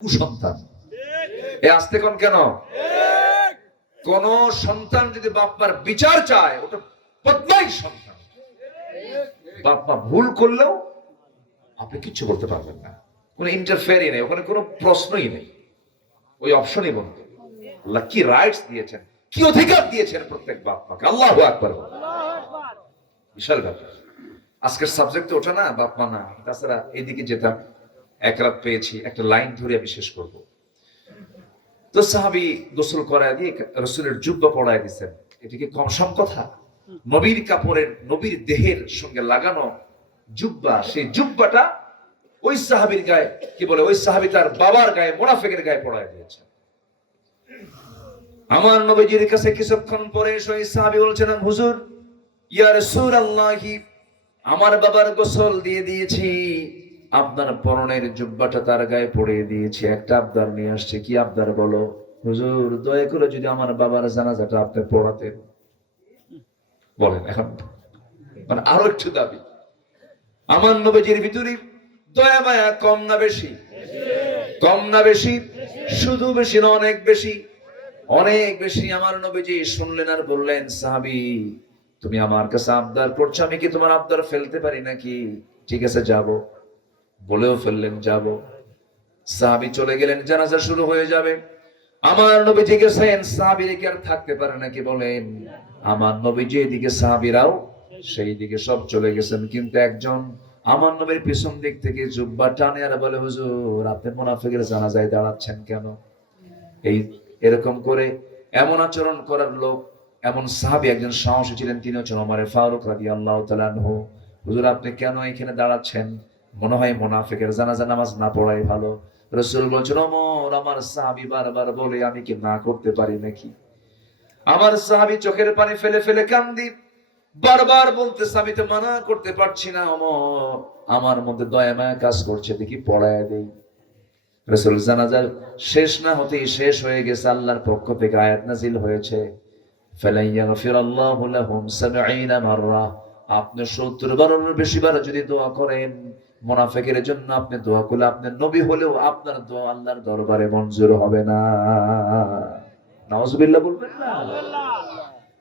কুসন্তান। এ আসতে কোন কেন? কোন সন্তান যদি বাপ্পার বিচার চায়, ওটা বদমাই সন্তান। বাপ্পা ভুল করলেও আপনি কিচ্ছু করতে পারবেন না। কোনো ইন্টারফেয়ারই নেই, ওখানে কোনো প্রশ্নই নেই। ওই অপশনই বন্ধ। আল্লাহ কি রাইটস দিয়েছেন, কি অধিকার দিয়েছেন প্রত্যেক বাপ্পাকে? আল্লাহ আকবর বিশাল ব্যাপার। আজকের সাবজেক্ট ওটা না বাপ মা না। তাছাড়া এদিকে যেতাম এক রাত পেয়েছি, একটা লাইন ধরে আমি শেষ করব। তো সাহাবি গোসল করায় দিয়ে রসুলের যুব্ব পড়ায় দিচ্ছেন এটা কি কম সম কথা, নবীর কাপড়ের, নবীর দেহের সঙ্গে লাগানো জুব্বা, সেই জুব্বাটা ওই সাহাবির গায়ে, কি বলে, ওই সাহাবি তার বাবার গায়ে, মোনাফেকের গায়ে পড়ায় দিয়েছে। আমার নবীজির কাছে কিছুক্ষণ পরে এসে ওই সাহাবি বলছেন, হুজুর, ইয়া রাসূলুল্লাহি, আমার বাবার গোসল দিয়ে দিয়েছি। আপনার পরনের জুব্বাটা তার গায়ে পড়িয়ে দিয়েছি, একটা আবদার নিয়ে আসছে, কি আবদার বলো? হুজুর, দয়া করে যদি আমার বাবার জানাজাটা আপনি পড়াতেন। বলেন এখন। মানে আরও একটু দাবি। আমার নবীজির ভিতরে দয়া মায়া কম না বেশি? কম না বেশি? শুধু বেশি না অনেক বেশি? অনেক বেশি আমার নবীজি শুনলেন আর বললেন, সাহাবি, তুমি আমার কাছে আবদার করছ, আমি কি তোমার আবদার ফেলতে পারি নাকি? ঠিক আছে, যাব। বলেও ফেললেন, যাব। সাহাবি চলে গেলেন, জানাজা শুরু হয়ে যাবে। আমার নবীজি গেছেন সাহাবিরে কি আর থাকতে পারে নাকি? বলেন, আমার নবীজি এদিকে সাহাবিরাও সেই দিকে সব চলে গেছেন। কিন্তু একজন আমার নবীর পিছন দিক থেকে জুব্বা টানে আর বলে, হুজুর, আপনি মোনাফিকের জানাজায় দাঁড়াচ্ছেন কেন? এই এরকম করে এমন আচরণ করার লোক, এমন সাহাবি একজন সাহসী ছিলেন তিনি হচ্ছেন ওমর ফারুক রাদি আল্লাহ তালানহু হুজুর, আপনি কেন এখানে দাঁড়াচ্ছেন? মনে হয় মোনাফিকের জানাজা নামাজ না পড়াই ভালো। রসুল বলছেন, ওমর, আমার সাহাবি বারবার বলে, আমি কি না করতে পারি নাকি? আমার সাহাবি চোখের পানি ফেলে ফেলে কান্দি। বারবার বলতেছে, আমি তো মানা করতে পারছি না অমর আমার মধ্যে দয়া মায়া কাজ করছে, দেখি পড়ায় দেই। রসুল জানাজার শেষ না হতেই শেষ হয়ে গেছে, আল্লাহর পক্ষ থেকে আয়াত নাজিল হয়েছে। আপনি সত্তর বারের বেশি বার যদি দোয়া করেন মোনাফেকের জন্য আপনি দোয়া করলে আপনি নবী হলেও আপনার দোয়া আল্লাহর দরবারে মঞ্জুর হবে না। নওয়াজবিল্লাহ বলবেন না?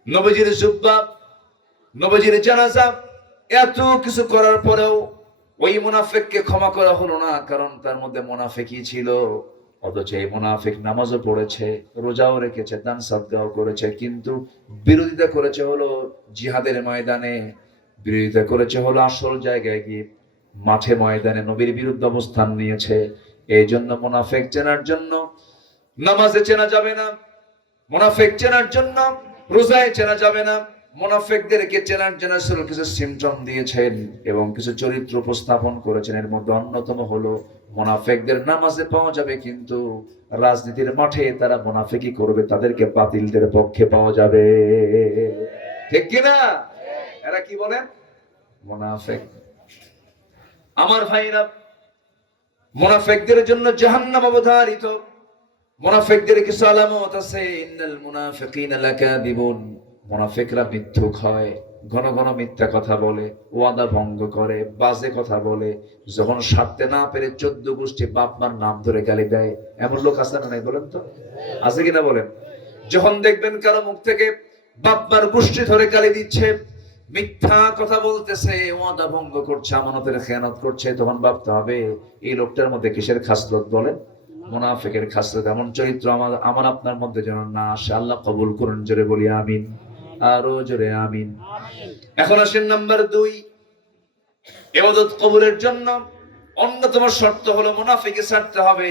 নবীজির জুব্বা, নবীজির জানাজা, এত কিছু করার পরেও ওই মুনাফেককে ক্ষমা করা হলো না, কারণ তার মধ্যে মুনাফেকই ছিল। অথচ এই মুনাফেক নামাজও পড়েছে, রোজাও রেখেছে, দান সাদগাও করেছে, কিন্তু বিরোধিতা করেছে হলো জিহাদের ময়দানে, বিরোধিতা করেছে হলো আসল জায়গায় গিয়ে মাঠে ময়দানে নবীর বিরুদ্ধে অবস্থান নিয়েছে। এই জন্য মুনাফেক চেনার জন্য নামাজে চেনা যাবে না, মুনাফেক চেনার জন্য রোজায় চেনা যাবে না। মোনাফেকদেরকে চেনার জন্য কিছু সিমটম দিয়েছেন এবং কিছু চরিত্র উপস্থাপন করেছেন। এর মধ্যে অন্যতম হলো, মোনাফেকদের নামাজে পাওয়া যাবে কিন্তু রাজনীতির মাঠে তারা মোনাফেকি করবে, তাদেরকে বাতিলদের পক্ষে পাওয়া যাবে। ঠিক কিনা? এরা কি বলেন? মোনাফেক আমার ভাইরা মোনাফেকদের জন্য জাহান্নাম অবধারিত। মোনাফেকদের কিছু আলামত আছে। ইন্নাল মুনাফিকিনা মোনাফেকরা মিথ্যুক হয়, ঘন ঘন মিথ্যা কথা বলে, ওয়াদা ভঙ্গ করে, বাজে কথা বলে। যখন সারতে না পেরে চোদ্দ গোষ্ঠী বাপ মার নাম ধরে গালি দেয়, এমন লোক আছে না নাই বলেন তো? আছে কিনা বলেন? যখন দেখবেন কারও মুখ থেকে বাপ মার গোষ্ঠী ধরে গালি দিচ্ছে মিথ্যা কথা বলতেছে, ওয়াদা ভঙ্গ করছে, আমানতের খেয়ানত করছে, তখন ভাবতে হবে, এই লোকটার মধ্যে কিসের খাসলত বলেন? মুনাফিকের খাসলত, এমন চরিত্র আমার আমার আপনার মধ্যে যেন না আসে। আল্লাহ কবুল করুন, জোরে বলি, আমিন। আরও জোরে, আমিন। এখন আসেন নাম্বার দুই। এবাদত কবুলের জন্য অন্যতম শর্ত হলো মুনাফিকে ছাড়তে হবে।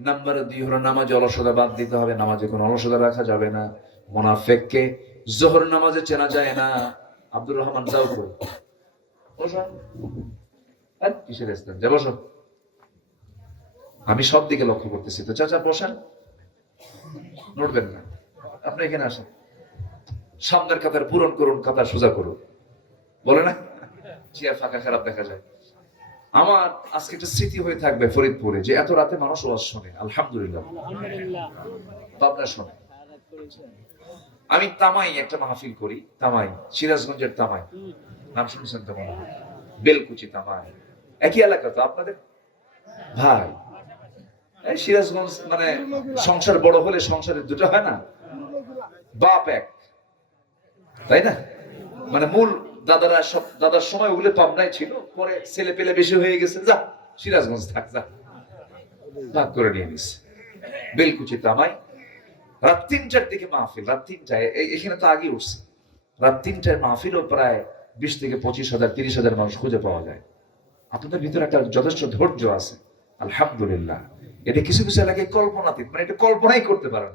নাম্বার দুই হলো নামাজে অলসতা বাদ দিতে হবে। নামাজে কোনো অলসতা রাখা যাবে না। মুনাফিককে জোহর নামাজে চেনা যায় না। আব্দুর রহমান যাও কই বসো কিসের স্থান যা বসো। আমি সব দিকে লক্ষ্য করতেছি। তো চাচা বসেন। নড়বেন না। আপনি এখানে আসেন। সামনের কাতার পূরণ করুন কাতার সোজা করুন। বলে না? চেয়ার ফাঁকা খারাপ দেখা যায়। আমার আজকে একটা স্মৃতি হয়ে থাকবে ফরিদপুরে যে এত রাতে মানুষ ওয়াজ শোনে। আলহামদুলিল্লাহ। পাবনা শোনে। আমি তামাই একটা মাহফিল করি তামাই সিরাজগঞ্জের তামাই। নাম শুনেছেন তো মনে বেলকুচি তামাই। একই এলাকা তো আপনাদের? ভাই সিরাজগঞ্জ মানে সংসার বড় হলে সংসারে দুটো হয় না? বাপ এক। তাই না? মানে মূল দাদারা সব দাদার সময় ওগুলো পাবনায় ছিল পরে ছেলে পেলে বেশি হয়ে গেছে যা সিরাজগঞ্জ থাক যা। ভাগ করে নিয়ে নিস। বেলকুচি তামাই রাত তিনটার দিকে মাহফিল, রাত তিনটায় এখানে তো আগে উঠছে। রাত তিনটায় মাহফিলও প্রায় বিশ থেকে পঁচিশ হাজার, তিরিশ হাজার মানুষ খুঁজে পাওয়া যায়। আপনাদের ভিতরে একটা যথেষ্ট ধৈর্য আছে। আলহামদুলিল্লাহ। এটা কিছু কিছু এলাকায় কল্পনাতীত মানে এটা কল্পনাই করতে পারেন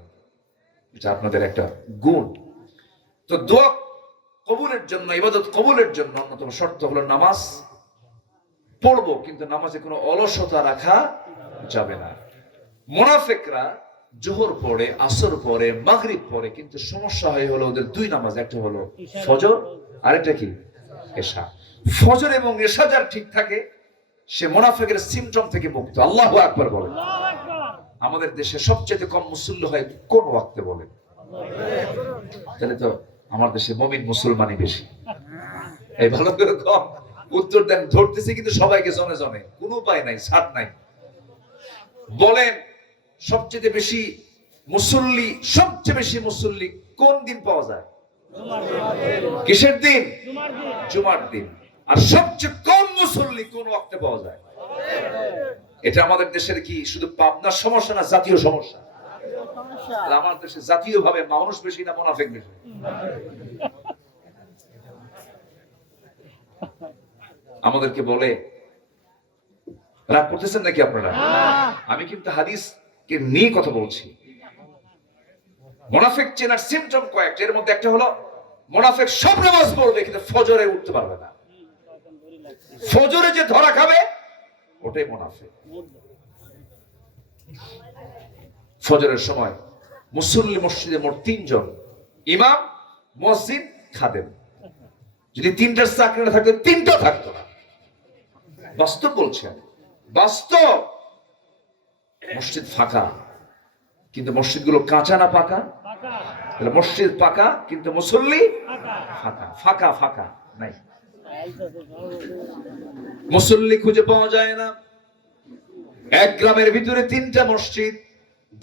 এটা আপনাদের একটা গুণ। তো দোয়া কবুলের জন্য, ইবাদত কবুলের জন্য অন্যতম শর্ত হলো নামাজ পড়ব, কিন্তু নামাজে কোনো অলসতা রাখা যাবে না। মোনাফেকরা জোহর পড়ে আসর পড়ে মাগরিব পড়ে কিন্তু সমস্যা হয় হলো ওদের দুই নামাজ একটা হলো ফজর আরেকটা কি? এশা। ফজর এবং এশা যার ঠিক থাকে সে মোনাফেকের সিমটম থেকে মুক্ত। আল্লাহ আকবার বলেন। আমাদের দেশে সবচেয়ে কম মুসল্লি হয় কোন ওয়াক্তে বলেন? তাহলে তো আমার দেশে মমিন মুসলমানই বেশি। এই ভালো করে কম। উত্তর দেন ধরতেছি কিন্তু সবাইকে জনে জনে। কোনো উপায় নাই ছাড় নাই। বলেন সবচেয়ে বেশি মুসল্লি, সবচেয়ে বেশি মুসল্লি কোন দিন পাওয়া যায়? কিসের দিন? জুমার দিন। আর সবচেয়ে কম মুসল্লি কোন ওয়াক্তে পাওয়া যায়? এটা আমাদের দেশের কি শুধু পাবনার সমস্যা না জাতীয় সমস্যা? আমার দেশে জাতীয় ভাবে মানুষ বেশি না মোনাফেক বেশি? আমাদেরকে বলে, রাগ করতেছেন নাকি আপনারা? আমি কিন্তু হাদিস নিয়ে কথা বলছি। মোনাফেক চেনার সিমটম কয়েকটা। এর মধ্যে একটা হলো, মোনাফেক সব নামাজ পড়বে, কিন্তু ফজরে উঠতে পারবে না। ফজরে যে ধরা খাবে, ওটাই মোনাফেক। ফজরের সময় মুসল্লি মসজিদে মোট তিনজন, ইমাম মসজিদ খাদেম। যদি তিনটার চাকরি না থাকতো তিনটা থাকতো না। বাস্তব বলছি আমি। বাস্তব! মসজিদ ফাঁকা, কিন্তু মসজিদগুলো কাঁচা না পাকা? তাহলে মসজিদ পাকা, কিন্তু মুসল্লি ফাঁকা। ফাঁকা ফাঁকা, নাই। মুসল্লি খুঁজে পাওয়া যায় না। এক গ্রামের ভিতরে তিনটা মসজিদ।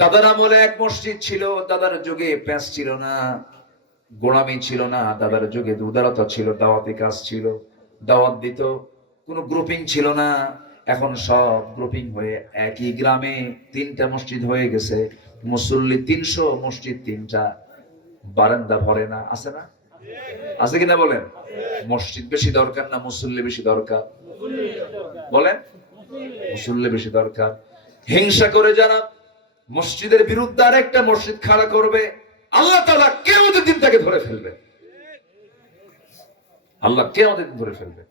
দাদার আমলে এক মসজিদ ছিল, দাদার যুগে প্যাঁচ ছিল না, গোড়ামি ছিল না, দাদার যুগে উদারতা ছিল, দাওয়াতি কাজ ছিল, দাওয়াত দিত, কোনো গ্রুপিং ছিল না। এখন সব গ্রুপিং হয়ে একই গ্রামে তিনটা মসজিদ হয়ে গেছে। মুসল্লি তিনশো, মসজিদ তিনটা। বারান্দা ভরে না, আছে না? আছে কিনা বলেন? মসজিদ বেশি দরকার না মুসল্লি বেশি দরকার? বলেন? মুসল্লি বেশি দরকার। হিংসা করে যারা মসজিদের বিরুদ্ধে আরেকটা মসজিদ খাড়া করবে, আল্লাহ তালা কে আমাদের দিন তাকে ধরে ফেলবে। আল্লাহ কে আমাদের দিন ধরে ফেলবে।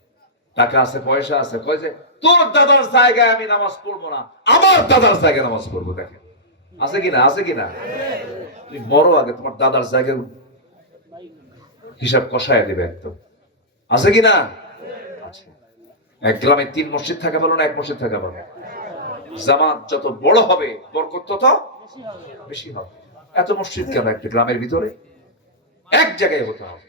টাকা আছে, পয়সা আছে, কয় যে, তোর দাদার জায়গায় আমি নামাজ পড়ব না, আমার দাদার জায়গায় নামাজ পড়ব, দেখেন। আছে কিনা আছে কিনা? তুমি মরো আগে, তোমার দাদার জায়গায় হিসাব কষায় দেবে একদম। আছে কিনা? এক গ্রামে তিন মসজিদ থাকা ভালো না, এক মসজিদ থাকা ভালো জামাত যত বড় হবে, বরকত তত বেশি হবে। এত মসজিদ কেন একটা গ্রামের ভিতরে? এক জায়গায় হতে হবে।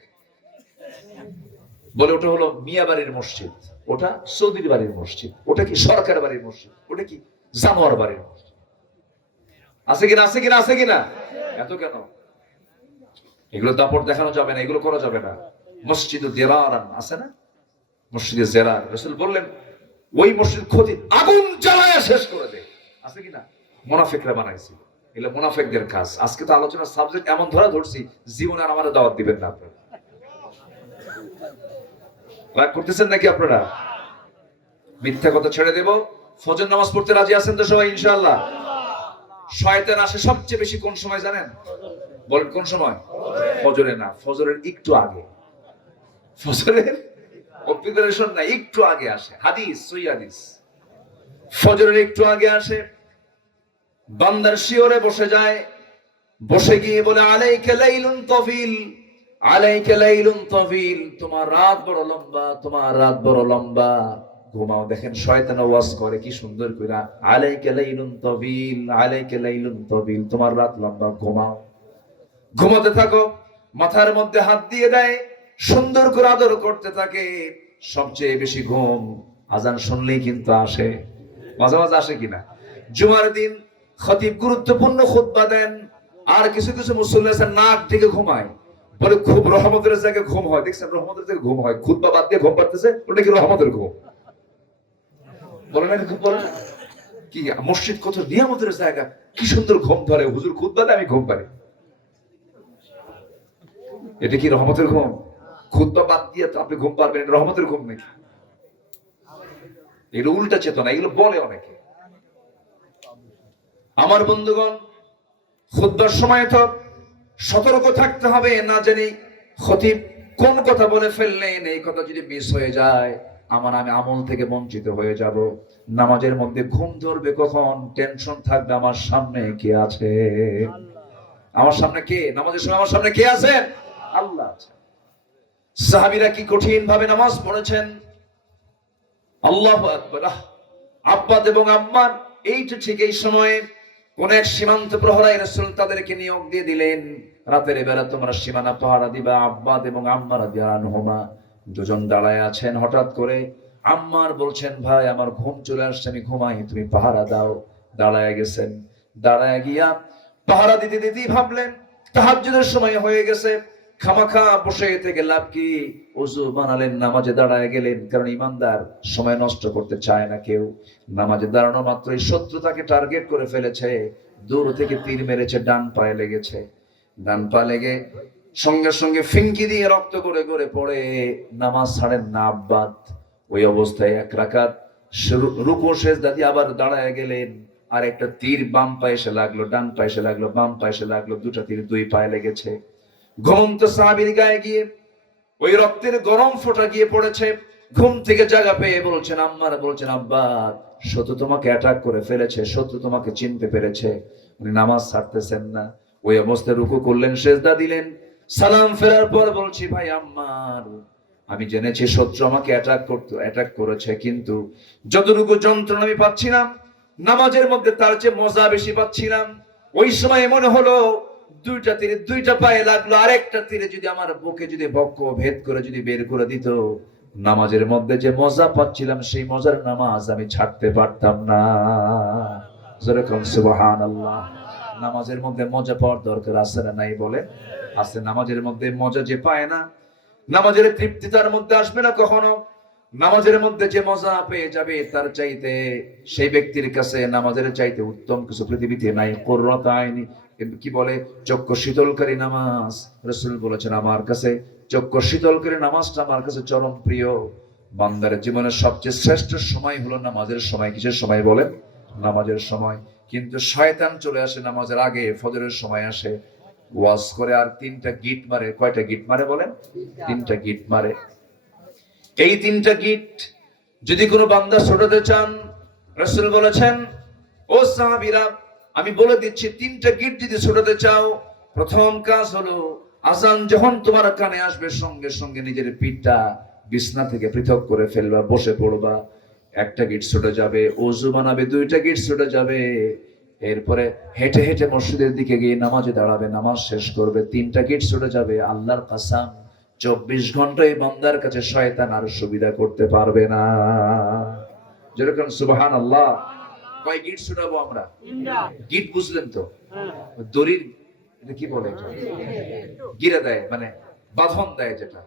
বলে ওটা হলো মিয়া বাড়ির মসজিদ, ওটা সৌদির বাড়ির মসজিদ, ওটা কি সরকার বাড়ির মসজিদ, ওটা কি জানোয়ার বাড়ির মসজিদ? আছে কিনা আছে কিনা আছে কিনা? এত কেন? এগুলো দাপট দেখানো যাবে না, এগুলো করা যাবে না। মসজিদ জেরারান, আছে না? মসজিদে জেরার, রসুল বললেন, ওই মসজিদ ক্ষতি আগুন জ্বালায় শেষ করে দে। আছে কিনা? মোনাফেকরা বানাইছে। এগুলো মোনাফেকদের কাজ। আজকে তো আলোচনার সাবজেক্ট এমন ধরা ধরছি, জীবনে আর আমাদের দাওয়াত দিবেন না আপনারা রাগ করতেছেন নাকি আপনারা? মিথ্যা কথা ছেড়ে দেব। ফজর নামাজ পড়তে রাজি আছেন তো সবাই, ইনশাআল্লাহ? শয়তান আসে সবচেয়ে বেশি কোন সময় জানেন? বলেন কোন সময়? ফজরে না, ফজরের একটু আগে। ফজরের প্রিপারেশন না, একটু আগে আসে। হাদিস সই হাদিস। ফজরের একটু আগে আসে। বান্দার শিওরে বসে যায়। বসে গিয়ে বলে, আলাইকা লাইলুন তফিল। আলাইকা লাইলুন তফিল তোমার রাত বড় লম্বা, তোমার রাত বড় লম্বা। ঘুমাও, দেখেন শয়তান ওয়াজ করে, কি সুন্দর কইরা, আলাইকা লাইলুন তফিল আলাইকা লাইলুন তফিল তোমার রাত লম্বা, ঘুমাও। ঘুমাতে থাকো, মাথার মধ্যে হাত দিয়ে দেয়, সুন্দর করে আদর করতে থাকে, সবচেয়ে বেশি ঘুম আজান শুনলেই কিন্তু আসে। মাঝে মাঝে আসে কিনা জুমার দিন খতিব গুরুত্বপূর্ণ খুতবা দেন, আর কিছু কিছু মুসল্লি আছে, নাক থেকে ঘুমায়। বলে খুব রহমতের জায়গায় ঘুম হয়। দেখছেন রহমতের জায়গায় ঘুম হয়। খুতবা বাদ দিয়ে ঘুম পারতেছে ওটা কি রহমতের ঘুম। বলে না ঘুম বলে? কি, মসজিদ কত নিয়ামতের জায়গা। কি সুন্দর ঘুম ধরে। হুজুর খুতবা দেয়, আমি ঘুম পারি এটা কি রহমতের ঘুম? খুতবা বাদ দিয়ে তো আপনি ঘুম পারবেন এটা রহমতের ঘুম নাকি? এগুলো উল্টা চেতনা, এগুলো বলে অনেকে। আমার বন্ধুগণ খুদ্বার সময় তো সতর্ক থাকতে হবে না জানি খতিব কোন কথা বলে ফেললেন এই কথা যদি মিস হয়ে যায় আমার আমি আমল থেকে বঞ্চিত হয়ে যাব। নামাজের মধ্যে ঘুম ধরবে কখন? টেনশন থাকবে আমার সামনে কে আছে? আমার সামনে কে? নামাজের সময় আমার সামনে কে আছেন? আল্লাহ আছে সাহাবিরা কি কঠিন ভাবে নামাজ পড়েছেন? আল্লাহ আকবার! আব্বাদ এবং আম্মার এইটা ঠিক এই সময়ে কোন এক সীমান্ত প্রহরাই রসুল তাদেরকে নিয়োগ দিয়ে দিলেন। রাতের বেলা তোমরা সীমানা পাহারা দিবা, আব্বাদ এবং আম্মার দিয়া দুজন দাঁড়ায় আছেন হঠাৎ করে। আম্মার বলছেন, ভাই, আমার ঘুম চলে আসছে, আমি ঘুমাই, তুমি পাহারা দাও। দাঁড়ায় গেছেন। দাঁড়ায় গিয়া পাহারা দিতে দিতেই ভাবলেন তাহার সময় হয়ে গেছে। খামাখা বসে থেকে লাভ কি? ওযু বানালেন, নামাজে দাঁড়ায় গেলেন, কারণ ইমানদার সময় নষ্ট করতে চায় না কেউ। নামাজে দাঁড়ানো মাত্রই শত্রু তাকে টার্গেট করে ফেলেছে, দূর থেকে তীর মেরেছে, ডান পায়ে লেগেছে। ডান পা লেগে সঙ্গে সঙ্গে ফিঙ্কি দিয়ে রক্ত করে করে পড়ে, নামাজ ছাড়েন না আব্বাদ। ওই অবস্থায় এক রাকাত রুকু শেষ, দাদি আবার দাঁড়ায় গেলেন। আর একটা তীর বাম পায়ে এসে লাগল, ডান পায়ে এসে লাগল, বাম পায়ে এসে লাগল, দুটা তীর দুই পায়ে লেগেছে। ঘুমন্ত সাহাবির গায়ে গিয়ে ওই রক্তের গরম ফোটা গিয়ে পড়েছে। ঘুম থেকে জায়গা পেয়ে বলছেন, আম্মার, বলছেন, আব্বা শত্রু তোমাকে অ্যাটাক করে ফেলেছে শত্রু তোমাকে চিনতে পেরেছে। উনি নামাজ ছাড়তেছেন না। ওই অবস্থায় রুকু করলেন, সেজদা দিলেন। সালাম ফেরার পর বলছি, ভাই, আম্মার, আমি জেনেছি শত্রু আমাকে অ্যাটাক করতো অ্যাটাক করেছে, কিন্তু যতটুকু যন্ত্রণা আমি পাচ্ছিলাম, নামাজের মধ্যে তার চেয়ে মজা বেশি পাচ্ছিলাম। ওই সময় মনে হলো দুইটা তীরে দুইটা পায়ে লাগল, আরেকটা তীরে যদি আমার বুকে যদি বক্ষ ভেদ করে যদি বের করে দিত, নামাজের মধ্যে যে মজা পাচ্ছিলাম, সেই মজার নামাজ আমি ছাড়তে পারতাম না। যেরকম সুবহান আল্লাহ নামাজের মধ্যে মজা পাওয়ার দরকার আছে না নাই বলে আছে, নামাজের মধ্যে মজা যে পায় না, নামাজের তৃপ্তি তার মধ্যে আসবে না কখনো? নামাজের মধ্যে যে মজা পেয়ে যাবে তার চাইতে সেই ব্যক্তির কাছে নামাজের চাইতে উত্তম কিছু পৃথিবীতে নাই, কোররত আইনি। কি বলে? চক্ষু শীতলকারী নামাজ। রসুল বলেছেন, আমার কাছে চক্ষু শীতলকারী নামাজটা আমার কাছে চরম প্রিয়। বান্দার জীবনের সবচেয়ে শ্রেষ্ঠ সময় হলো নামাজের সময়। কিসের সময় বলেন? নামাজের সময়। কিন্তু শয়তান চলে আসে নামাজের আগে, ফজরের সময় আসে। ওয়াজ করে আর তিনটা গিট মারে। কয়টা গিট মারে বলেন? তিনটা গিট মারে। এই তিনটা গিট যদি কোনো বান্দা ছোটাতে চান, রসুল বলেছেন, ও সাহাবিরা আমি বলে দিচ্ছি, তিনটা গিট যদি ছোটাতে চাও, প্রথম কাজ হলো, আজান যখন তোমার কানে আসবে, সঙ্গে সঙ্গে নিজের পিঠটা বিছনা থেকে পৃথক করে ফেলবা, বসে পড়বা। একটা গিট ছুটে যাবে ওজু বানাবে দুইটা গিট ছুটে যাবে। এরপরে হেঁটে হেঁটে মসজিদের দিকে গিয়ে নামাজে দাঁড়াবে, নামাজ শেষ করবে, তিনটা গিট ছুটে যাবে। আল্লাহর কাসাম, চব্বিশ ঘন্টায় বান্দার কাছে শয়তান আর সুবিধা করতে পারবে না। যেরকম সুবাহান আল্লাহ কয় গিট ছুটাবো আমরা? গিট বুঝলেন তো? দড়ির এটা কি বলে? গিরে দেয় মানে বাঁধন দেয় যেটা।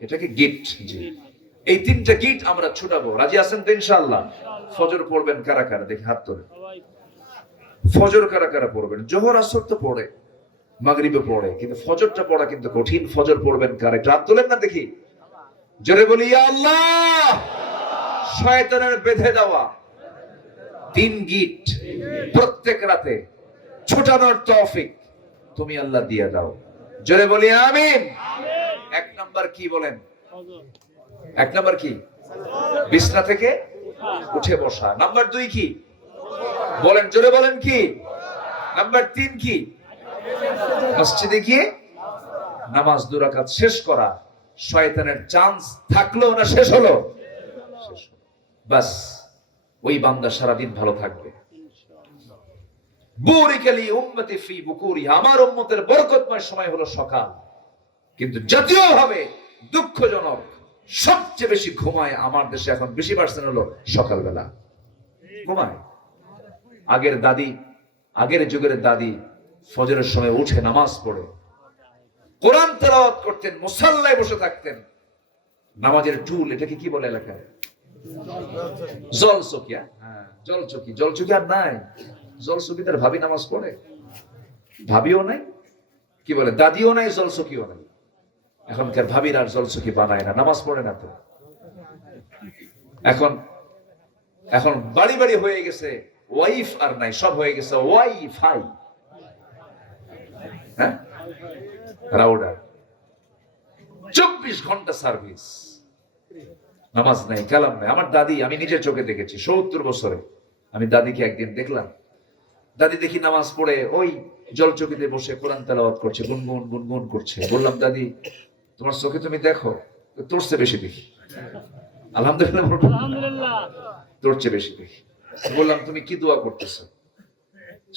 এটাকে গিট জি এই তিনটা গিট আমরা ছুটাবো। রাজি আছেন তো ইনশাআল্লাহ? ফজর পড়বেন কারা কারা? দেখি হাত তোলে ফজর কারা কারা পড়বেন? জোহর আসর তো পড়ে মাগরিবে পড়ে কিন্তু ফজরটা পড়া কিন্তু কঠিন। ফজর পড়বেন কারা? একটু হাত তোলেন না দেখি। জোরে বলি আল্লাহ! শয়তানের বেঁধে দেওয়া। তিন গিট প্রত্যেক রাতে ছোটানোর তৌফিক তুমি আল্লাহ দিয়ে দাও। জোরে বলি, আমিন। এক নাম্বার কি বলেন? এক নাম্বার কি? বিছনা থেকে উঠে বসা। নাম্বার দুই কি? বলেন, জোরে বলেন কি? নাম্বার তিন কি? মসজিদে গিয়ে নামাজ দুরাকাত শেষ করা শয়তানের চান্স থাকল না শেষ হলো? শেষ হলো। বাস। ওই বান্দা সারাদিন ভালো থাকবে। ফি বুকুরিহা। আমার উম্মতের বরকতময় সময় হলো সকাল। কিন্তু জাতীয় ভাবে দুঃখজনক সবচেয়ে বেশি ঘুমায় আমার দেশে এখন বেশি পার্সেন্ট হলো সকালবেলা। ঘুমায়। আগের দাদি, আগের যুগের দাদি ফজরের সময় উঠে নামাজ পড়ে। কোরআন তেলাওয়াত করতেন, মুসাল্লায় বসে থাকতেন। নামাজের টুল, এটাকে কি বলে এলাকায়? জল চকিয়া হ্যাঁ জল চকি জল চকি আর নাই। তার ভাবি নামাজ পড়ে। ভাবিও নাই, কি বলে, দাদিও নাই জল চকিও নাই। এখনকার ভাবির আর বানায় না, নামাজ পড়ে না তো। এখন এখন বাড়ি বাড়ি হয়ে গেছে, ওয়াইফ আর নাই, সব হয়ে গেছে ওয়াইফাই। হ্যাঁ? রাউডার। চব্বিশ ঘণ্টা সার্ভিস। নামাজ নাই কালাম নাই। আমার দাদি আমি নিজের চোখে দেখেছি সত্তর বছরে। আমি দাদিকে একদিন দেখলাম। দাদি দেখি নামাজ পড়ে ওই জল জলচকিতে বসে কোরআন তেলাওয়াত করছে গুনগুন গুনগুন করছে। বললাম দাদি তোমার চোখে তুমি দেখো তোর চেয়ে বেশি দেখি। আলহামদুলিল্লাহ। তোর চেয়ে বেশি দেখি। বললাম তুমি কি দোয়া করতেছ?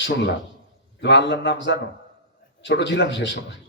শুনলাম তুমি আল্লাহর নাম জানো? ছোট ছিলাম সে সময়।